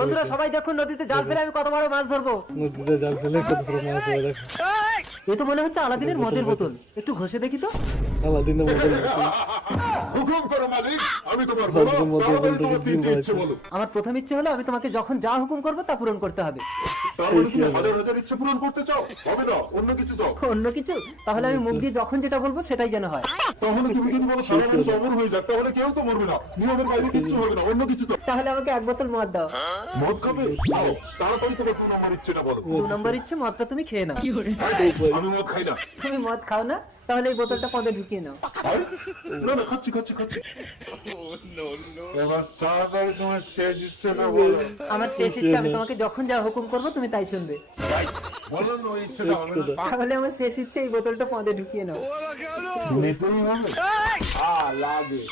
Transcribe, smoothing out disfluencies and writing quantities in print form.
বন্ধুরা সবাই দেখুন নদীতে জাল ফেলে আমি কত বড় মাছ ধরবো। নদীতে জাল ফেলে কত বড় মাছ ধরে দেখো। এই তো মনে হচ্ছে আলাদিনের মদের বোতল, একটু ঘষে দেখি তো। আলাদিনের মতো হুকুম করো মালিক, আমি তোমার বলো, তাড়াতাড়ি তোমার তিনটে ইচ্ছে বলো। আমার প্রথম ইচ্ছে হলো আমি তোমাকে যখন যা হুকুম করবো তা পূরণ করতে হবে। তার মানে তুমি হাজার হাজার ইচ্ছে পূরণ করতে চাও? হবে না, অন্য কিছু চাও। অন্য কিছু? তাহলে আমি মুখ দিয়ে যখন যেটা বলবো সেটাই যেন হয়। তাহলে তুমি যদি বলো সারা মানুষ অমর হয়ে যাক, তাহলে কেউ তো মরবে না, নিয়মের বাইরে কিচ্ছু হবে না, অন্য কিছু চাও। তাহলে আমাকে এক বোতল মদ দাও। মদ খাবে? দাও, তাড়াতাড়ি তোমার 2 নম্বর ইচ্ছেটা বলো। 2 নম্বর ইচ্ছে মদটা তুমি খেয়ে নাও। আমি মদ খাই না। তুমি মদ খাও না, তাহলে এই বোতলটা পদে ঢুকিয়ে নাও। না না, খাচ্ছি। এবার তাড়াতাড়ি তোমার শেষ ইচ্ছেটা বলো। আমার শেষ ইচ্ছে আমি তোমাকে যখন যা হুকুম করবো তুমি তাই শুনবে। বলো না, ওই ইচ্ছেটা হবে না। তাহলে আমার শেষ ইচ্ছে এই বোতলটা পদে ঢুকিয়ে নাও। নিতেই হবে। লাগে